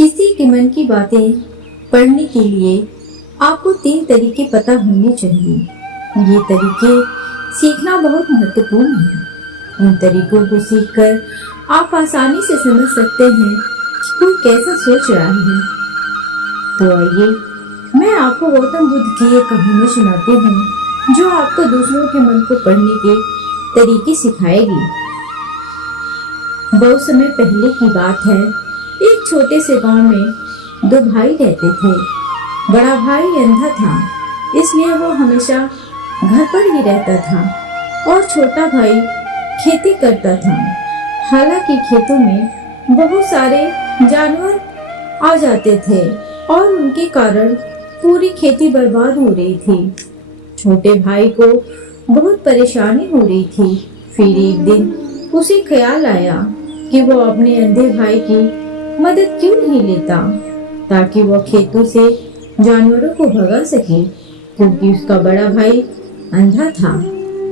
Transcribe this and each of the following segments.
किसी के मन की बातें पढ़ने के लिए आपको 3 तरीके पता होने चाहिए। ये तरीके सीखना बहुत महत्वपूर्ण है। इन तरीकों को सीखकर आप आसानी से समझ सकते हैं कि कोई कैसा सोच रहा है। तो आइए मैं आपको गौतम बुद्ध की एक कहानी सुनाती हूँ जो आपको दूसरों के मन को पढ़ने के तरीके सिखाएगी। बहुत समय पहले की बात है। एक छोटे से गांव में 2 भाई रहते थे। बड़ा भाई अंधा था, इसलिए वो हमेशा घर पर ही रहता था और छोटा भाई खेती करता था। हालांकि खेतों में बहुत सारे जानवर आ जाते थे और उनके कारण पूरी खेती बर्बाद हो रही थी। छोटे भाई को बहुत परेशानी हो रही थी। फिर एक दिन उसे ख्याल आया कि वो अपने अंधे भाई की मदद क्यों नहीं लेता ताकि वो खेतों से जानवरों को भगा सके, क्योंकि उसका बड़ा भाई अंधा था।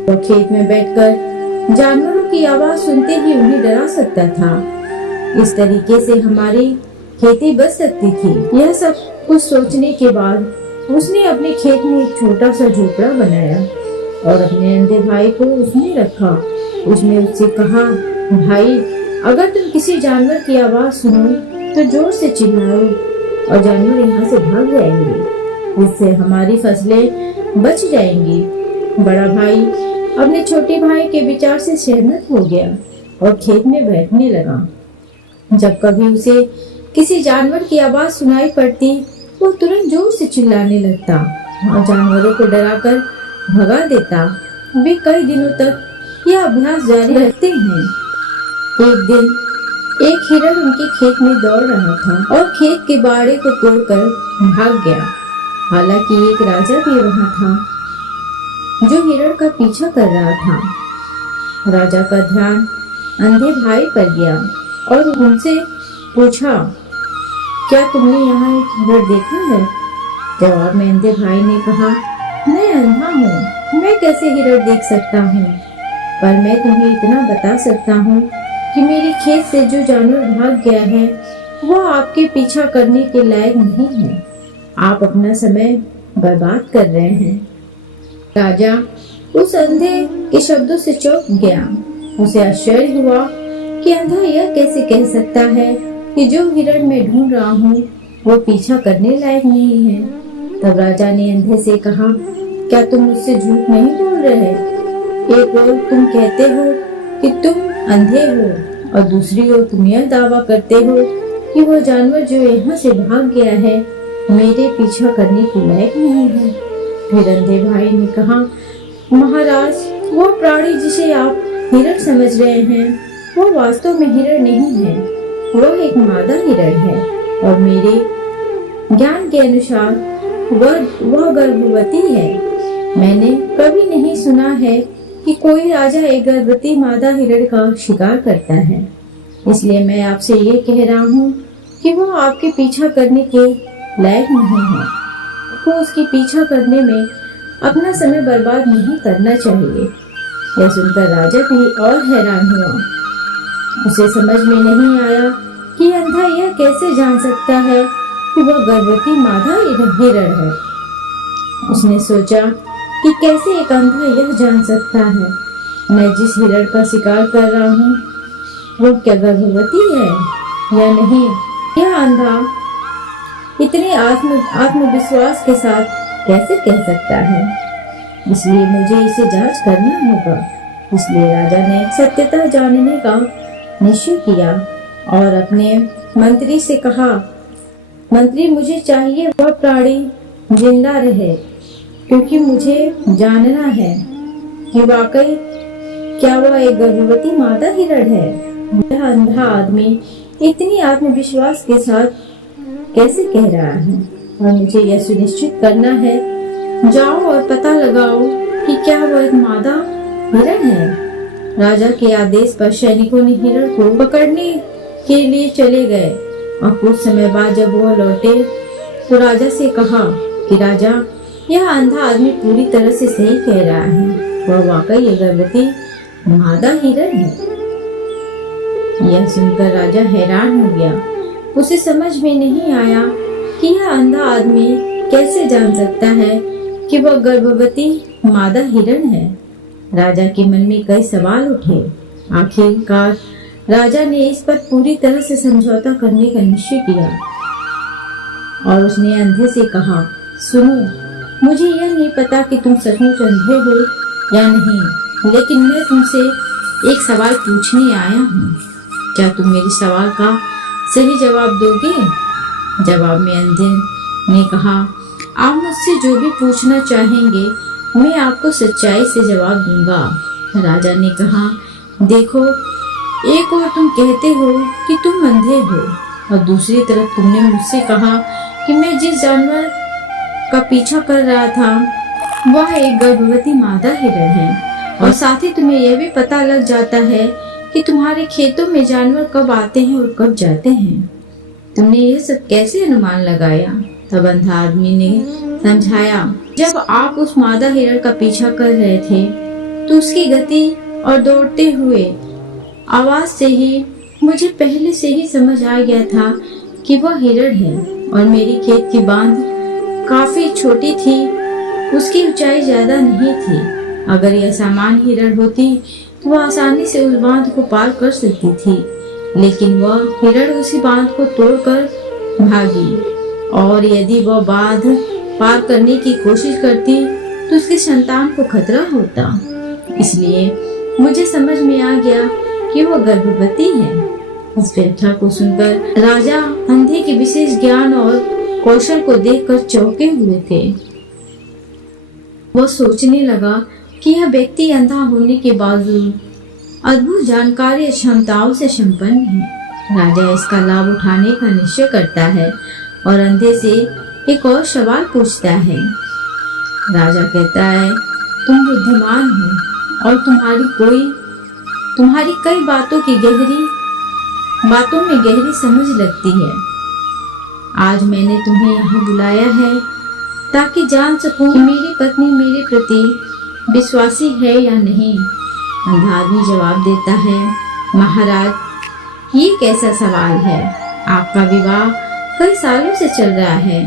वो खेत में बैठकर जानवरों की आवाज सुनते ही उन्हें डरा सकता था। इस तरीके से हमारी खेती बच सकती थी। यह सब कुछ सोचने के बाद उसने अपने खेत में एक छोटा सा झोपड़ा बनाया और अपने अंधे भाई को उसमें रखा। उसने उससे कहा, भाई अगर तुम किसी जानवर की आवाज सुनो तो जोर से चिल्लाओ और जानवर यहाँ से भाग जाएंगे। इससे हमारी फसलें बच जाएंगी। बड़ा भाई अपने छोटे भाई के विचार से सहमत हो गया और खेत में बैठने लगा। जब कभी उसे किसी जानवर की आवाज सुनाई पड़ती वो तुरंत जोर से चिल्लाने लगता और जानवरों को डराकर भगा देता। वे कई दिनों तक यह अभ्यास जारी रखते हैं। एक दिन एक हिरण उनके खेत में दौड़ रहा था और खेत के बाड़े को तोड़कर भाग गया। हालांकि एक राजा भी वहां था जो हिरण का पीछा कर रहा था। राजा का ध्यान अंधे भाई पर गया और उनसे पूछा, क्या तुमने यहाँ एक हिरण देखा है? जवाब में अंधे भाई ने कहा, मैं अंधा हूँ, मैं कैसे हिरण देख सकता हूँ? पर मैं तुम्हें इतना बता सकता हूँ कि मेरे खेत से जो जानवर भाग गया है वो आपके पीछा करने के लायक नहीं है। आप अपना समय बर्बाद कर रहे हैं। राजा उस अंधे के शब्दों से चौंक गया। उसे आश्चर्य हुआ कि अंधा यह कैसे कह सकता है कि जो हिरण मैं ढूंढ रहा हूँ वो पीछा करने लायक नहीं है। तब राजा ने अंधे से कहा, क्या तुम मुझसे झूठ नहीं बोल रहे? एक ओर तुम कहते हो कि तुम अंधे हो और दूसरी ओर तुम यह दावा करते हो कि वो जानवर जो यहाँ से भाग गया है मेरे पीछा करने के लायक नहीं है। फिर अंधे भाई ने कहा, महाराज वो प्राणी जिसे आप हिरण समझ रहे हैं वो वास्तव में हिरण नहीं है। वह एक मादा हिरण है और मेरे ज्ञान के अनुसार वह गर्भवती है। मैंने कभी नहीं सुना है कि कोई राजा एक गर्भवती मादा हिरण का शिकार करता है। इसलिए मैं आपसे ये कह रहा हूँ कि वो आपके पीछा करने के लायक नहीं है। आपको उसके पीछा करने में अपना समय बर्बाद नहीं करना चाहिए। यह सुनकर राजा भी और हैरान हुआ। उसे समझ में नहीं आया कि अंधा यह कैसे जान सकता है कि वह गर्भवती मादा हिरण है। उसने सोचा कि कैसे एक अंधा यह जान सकता है मैं जिस हिरण का शिकार कर रहा हूँ वो क्या गर्भवती है या नहीं। यह अंधा इतने आत्मविश्वास के साथ कैसे कह सकता है? इसलिए मुझे इसे जांच करना होगा। इसलिए राजा ने सत्यता जानने का निश्चय किया और अपने मंत्री से कहा, मंत्री मुझे चाहिए वह प्राणी जिंदा रहे, क्योंकि मुझे जानना है कि वाकई क्या वह एक गर्भवती मादा हिरण है। यह अंधा आदमी इतनी आत्मविश्वास के साथ कैसे कह रहा है और मुझे यह सुनिश्चित करना है। जाओ और पता लगाओ कि क्या वह एक मादा हिरण है। राजा के आदेश पर सैनिकों ने हिरण को पकड़ने के लिए चले गए और कुछ समय बाद जब वह लौटे तो राजा से कहा कि राजा यह अंधा आदमी पूरी तरह से सही कह रहा है। वह वाकई एक गर्भवती मादा हिरण है। यह सुनकर राजा हैरान हो गया। उसे समझ में नहीं आया कि यह अंधा आदमी कैसे जान सकता है कि वह गर्भवती मादा हिरण है। राजा के मन में कई सवाल उठे। आखिरकार राजा ने इस पर पूरी तरह से समझौता करने का निश्चय किया और उसने अंधे से कहा, सुनो, मुझे यह नहीं पता कि तुम सचमुच अंधे हो या नहीं, लेकिन मैं तुमसे एक सवाल पूछने आया हूँ। क्या तुम मेरे सवाल का सही जवाब दोगे? जवाब में अंधे ने कहा, आप मुझसे जो भी पूछना चाहेंगे मैं आपको सच्चाई से जवाब दूंगा। राजा ने कहा, देखो, एक और तुम कहते हो कि तुम अंधे हो और दूसरी तरफ तुमने मुझसे कहा कि मैं जिस जानवर का पीछा कर रहा था वह एक गर्भवती मादा हिरण है, और साथ ही तुम्हें यह भी पता लग जाता है कि तुम्हारे खेतों में जानवर कब आते हैं और कब जाते हैं। तुमने यह सब कैसे अनुमान लगाया? तब अंधा आदमी ने समझाया, जब आप उस मादा हिरण का पीछा कर रहे थे तो उसकी गति और दौड़ते हुए आवाज से ही मुझे पहले से ही समझ आ गया था कि वह हिरण है, और मेरी खेत की बांध काफी छोटी थी, उसकी ऊंचाई ज्यादा नहीं थी। अगर यह सामान्य हिरण होती तो वह आसानी से उस बांध को पार कर सकती थी, लेकिन वह हिरण उसी बांध को तोड़कर भागी, और यदि वह बांध पार करने की कोशिश करती तो उसकी संतान को खतरा होता। इसलिए मुझे समझ में आ गया कि वह गर्भवती है। इस व्याख्या को सुनकर राजा अंधे के विशेष ज्ञान और कौशल को देखकर चौंके हुए थे। वह सोचने लगा कि यह व्यक्ति अंधा होने के बावजूद अद्भुत जानकारी और क्षमताओं से संपन्न है। राजा इसका लाभ उठाने का निश्चय करता है और अंधे से एक और सवाल पूछता है। राजा कहता है, तुम बुद्धिमान हो और तुम्हारी कई बातों में गहरी समझ लगती है। आज मैंने तुम्हें यहाँ बुलाया है ताकि जान सकूं कि मेरी पत्नी मेरे प्रति विश्वासी है या नहीं। अंधा आदमी जवाब देता है, महाराज, ये कैसा सवाल है? आपका विवाह कई सालों से चल रहा है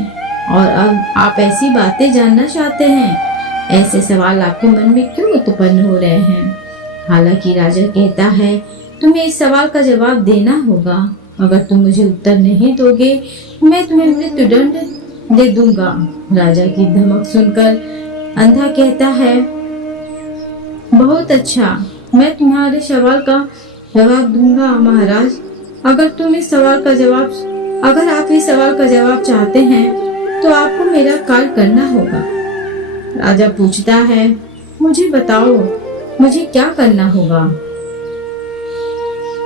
और अब आप ऐसी बातें जानना चाहते हैं। ऐसे सवाल आपके मन में क्यों उत्पन्न हो रहे हैं? हालांकि राजा कहता है, तुम्हें इस सवाल का जवाब देना होगा। अगर तुम मुझे उत्तर नहीं दोगे मैं तुम्हें मृत्युदंड दे दूंगा। राजा की धमक सुनकर अंधा कहता है, बहुत अच्छा, मैं तुम्हारे सवाल का जवाब दूंगा महाराज। अगर आप इस सवाल का जवाब चाहते हैं तो आपको मेरा कार्य करना होगा। राजा पूछता है, मुझे बताओ, मुझे क्या करना होगा?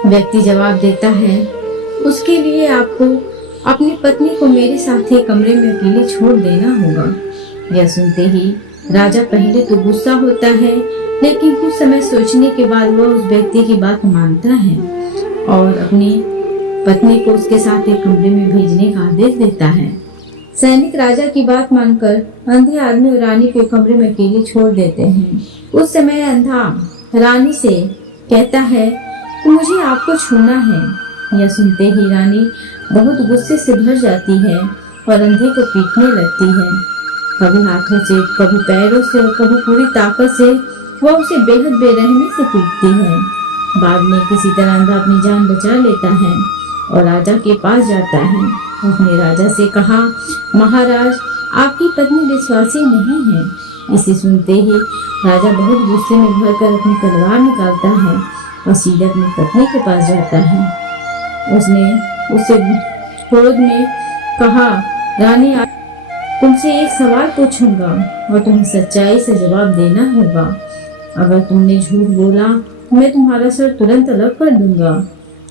व्यक्ति जवाब देता है, उसके लिए आपको अपनी पत्नी को मेरे साथ एक कमरे में अकेले छोड़ देना होगा। यह सुनते ही राजा पहले तो गुस्सा होता है, लेकिन कुछ समय सोचने के बाद वह उस व्यक्ति की बात मानता है और अपनी पत्नी को उसके साथ एक कमरे में भेजने का आदेश देता है। सैनिक राजा की बात मानकर अंधे आदमी और रानी को कमरे में अकेले छोड़ देते हैं। उस समय अंधा रानी से कहता है कि मुझे आपको छूना है। यह सुनते ही रानी बहुत गुस्से से भर जाती है और अंधे को पीटने लगती है। कभी हाथों से, कभी पैरों से और कभी पूरी ताकत से वह उसे बेहद बेरहमी से पीटती है। बाद में किसी तरह अंधा अपनी जान बचा लेता है और राजा के पास जाता है। उसने राजा से कहा, महाराज, आपकी पत्नी विश्वासी नहीं है। इसे सुनते ही राजा बहुत गुस्से में भरकर अपनी तलवार निकालता है और सीधे अपनी पत्नी के पास जाता है। उसने उससे क्रोध में कहा, रानी, तुमसे एक सवाल पूछूंगा और तुम्हें सच्चाई से जवाब देना होगा। अगर तुमने झूठ बोला मैं तुम्हारा सर तुरंत अलग कर दूंगा।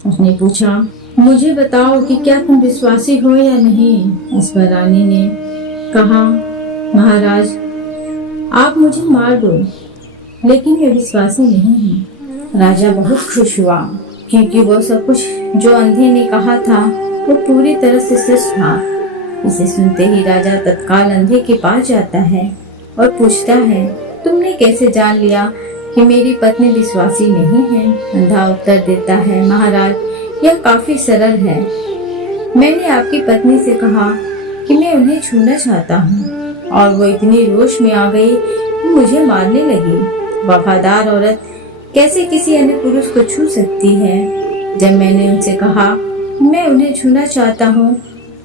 उसने पूछा, मुझे बताओ कि क्या तुम विश्वासी हो या नहीं? इस पर रानी ने कहा, महाराज, आप मुझे मार दो, लेकिन मैं विश्वासी नहीं हूँ। राजा बहुत खुश हुआ क्योंकि वो सब कुछ जो अंधे ने कहा था वो पूरी तरह से सच था। इसे सुनते ही राजा तत्काल अंधे के पास जाता है और पूछता है, तुमने कैसे जान लिया कि मेरी पत्नी विश्वासी नहीं है? अंधा उत्तर देता है, महाराज, यह काफी सरल है। मैंने आपकी पत्नी से कहा कि मैं उन्हें छूना चाहता हूँ और वो इतनी रोष में आ गई कि मुझे मारने लगी। वफादार औरत कैसे किसी अन्य पुरुष को छू सकती है? जब मैंने उनसे कहा मैं उन्हें छूना चाहता हूँ,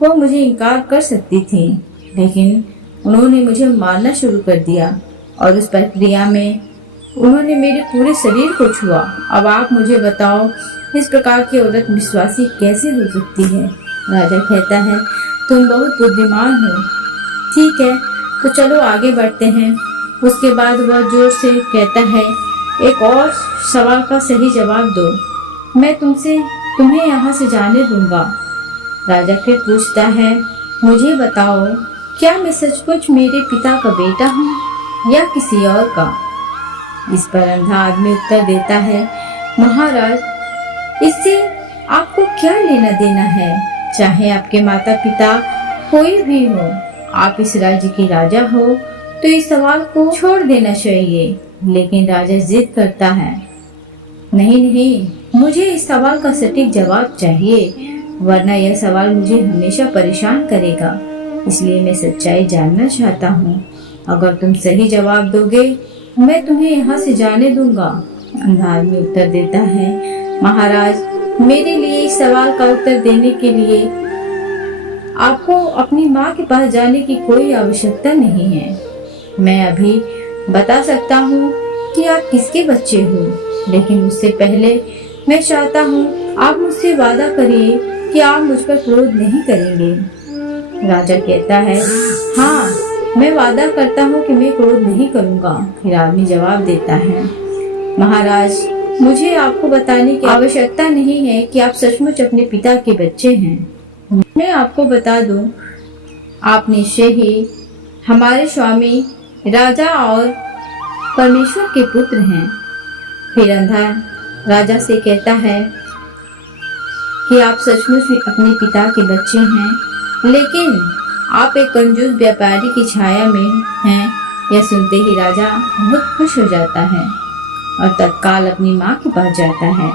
वो मुझे इनकार कर सकती थी, लेकिन उन्होंने मुझे मारना शुरू कर दिया और उस प्रक्रिया में उन्होंने मेरे पूरे शरीर को छुआ। अब आप मुझे बताओ, इस प्रकार की औरत विश्वासी कैसे हो सकती है? राजा कहता है, तुम बहुत बुद्धिमान हो। ठीक है, तो चलो आगे बढ़ते हैं। उसके बाद वह जोर से कहता है, एक और सवाल का सही जवाब दो, मैं तुम्हें यहाँ से जाने दूंगा। राजा फिर पूछता है, मुझे बताओ, क्या मैं सचमुच मेरे पिता का बेटा हूँ या किसी और का? इस पर अंधा आदमी उत्तर देता है, महाराज, इससे आपको क्या लेना देना है? चाहे आपके माता पिता कोई भी हो, आप इस राज्य के राजा हो, तो इस सवाल को छोड़ देना चाहिए। लेकिन राजा जिद करता है, नहीं नहीं, मुझे इस सवाल का सटीक जवाब चाहिए, वरना यह सवाल मुझे हमेशा परेशान करेगा। इसलिए मैं सच्चाई जानना चाहता हूँ। अगर तुम सही जवाब दोगे, मैं तुम्हें यहाँ से जाने दूंगा। अंधा आदमी उत्तर देता है, महाराज, मेरे लिए इस सवाल का उत्तर देने के लिए आपको अपनी माँ के पास जाने की कोई आवश्यकता नहीं है। मैं अभी बता सकता हूँ कि आप किसके बच्चे हो, लेकिन उससे पहले मैं चाहता हूँ आप मुझसे वादा करिए कि आप मुझ पर क्रोध नहीं करेंगे। राजा कहता है, हाँ, मैं वादा करता हूँ कि मैं क्रोध नहीं करूँगा। फिर आदमी जवाब देता है, महाराज, मुझे आपको बताने की आवश्यकता नहीं है कि आप सचमुच अपने पिता के बच्चे हैं। मैं आपको बता दूं, आप निश्चय ही हमारे स्वामी राजा और परमेश्वर के पुत्र हैं। फिर अंधा राजा से कहता है कि आप सचमुच अपने पिता के बच्चे हैं, लेकिन आप एक कंजूस व्यापारी की छाया में हैं। यह सुनते ही राजा बहुत खुश हो जाता है और तत्काल अपनी माँ के पास जाता है।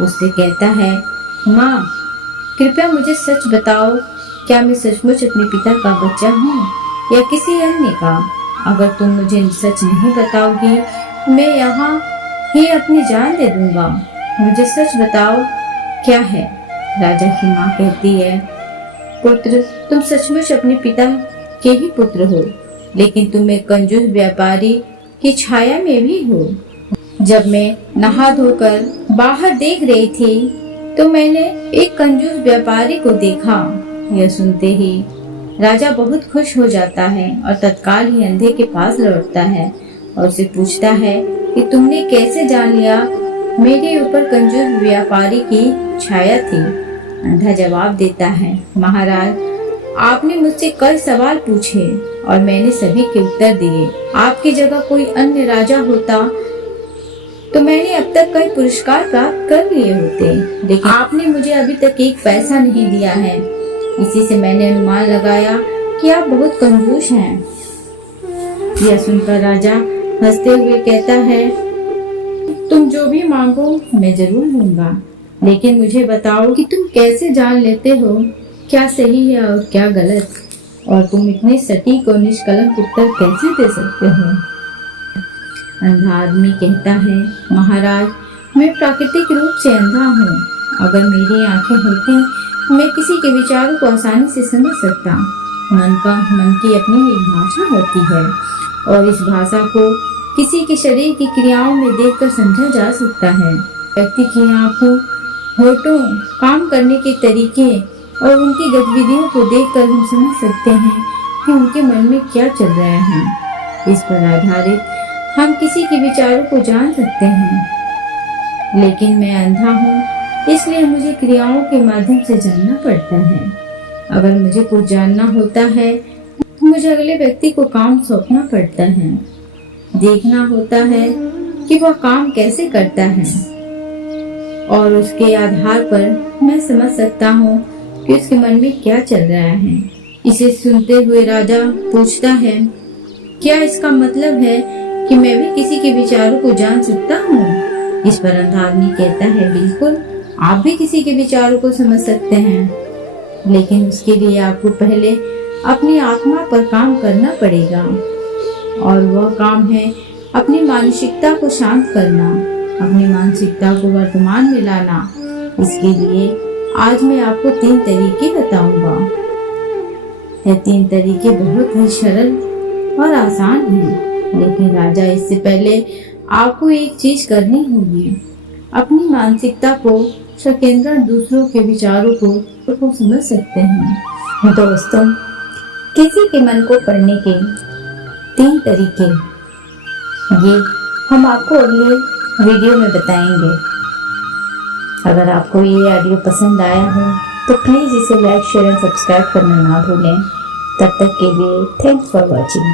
उससे कहता है, माँ, कृपया मुझे सच बताओ, क्या मैं सचमुच अपने पिता का बच्चा हूँ या किसी अन्य का? अगर तुम मुझे सच नहीं बताओगी, मैं यहाँ ही अपनी जान दे दूंगा। मुझे सच बताओ, क्या है? राजा की माँ कहती है, पुत्र, तुम सचमुच अपने पिता के ही पुत्र हो, लेकिन तुम एक कंजूस व्यापारी की छाया में भी हो। जब मैं नहा धोकर बाहर देख रही थी, तो मैंने एक कंजूस व्यापारी को देखा। यह सुनते ही राजा बहुत खुश हो जाता है और तत्काल ही अंधे के पास लौटता है और उसे पूछता है कि तुमने कैसे जान लिया मेरे ऊपर कंजूस व्यापारी की छाया थी? अंधा जवाब देता है, महाराज, आपने मुझसे कई सवाल पूछे और मैंने सभी के उत्तर दिए। आपकी जगह कोई अन्य राजा होता तो मैंने अब तक कई पुरस्कार प्राप्त कर लिए होते, लेकिन आपने मुझे अभी तक एक पैसा नहीं दिया है। इसी से मैंने अनुमान लगाया कि आप बहुत कंजूस हैं। यह सुनकर राजा हंसते हुए कहता है, तुम जो भी मांगो मैं जरूर लूंगा, लेकिन मुझे बताओ कि तुम कैसे जान लेते हो क्या सही है और क्या गलत, और तुम इतने सटीक और निष्कलंक उत्तर कैसे दे सकते हो? अंधा आदमी कहता है, महाराज, मैं प्राकृतिक रूप से अंधा हूँ। अगर मेरी आंखें होती, मैं किसी के विचारों को आसानी से समझ सकता। मन की अपनी एक भाषा होती है और इस भाषा को किसी के शरीर की क्रियाओं में देखकर समझा जा सकता है। व्यक्ति की आंखों, होठों, काम करने के तरीके और उनकी गतिविधियों को देखकर हम समझ सकते हैं कि उनके मन में क्या चल रहा है। इस पर आधारित हम किसी के विचारों को जान सकते हैं, लेकिन मैं अंधा हूँ, इसलिए मुझे क्रियाओं के माध्यम से जानना पड़ता है। अगर मुझे कुछ जानना होता है तो मुझे अगले व्यक्ति को काम सौंपना पड़ता है। देखना होता है कि वह काम कैसे करता है और उसके आधार पर मैं समझ सकता हूँ कि उसके मन में क्या चल रहा है। इसे सुनते हुए राजा पूछता है, क्या इसका मतलब है कि मैं भी किसी के विचारों को जान सकता हूँ? इस पर अंधा आदमी कहता है, बिल्कुल, आप भी किसी के विचारों को समझ सकते हैं। लेकिन उसके लिए आपको पहले अपनी आत्मा पर काम करना पड़ेगा, और वह काम है अपनी मानसिकता को शांत करना, अपनी मानसिकता को वर्तमान में लाना। इसके लिए आज मैं आपको 3 तरीके बताऊंगा। यह 3 तरीके बहुत ही सरल और आसान हैं, लेकिन राजा इससे पहले आपको एक चीज करनी होगी, अपनी मानसिकता को सकेंद्र दूसरों के विचारों को समझ सकते हैं। दोस्तों, किसी के मन को पढ़ने के 3 तरीके ये हम आपको अगले वीडियो में बताएंगे। अगर आपको ये ऑडियो पसंद आया हो तो प्लीज़ इसे लाइक, शेयर एंड सब्सक्राइब करना ना भूलें। तब तक के लिए थैंक्स फॉर वॉचिंग।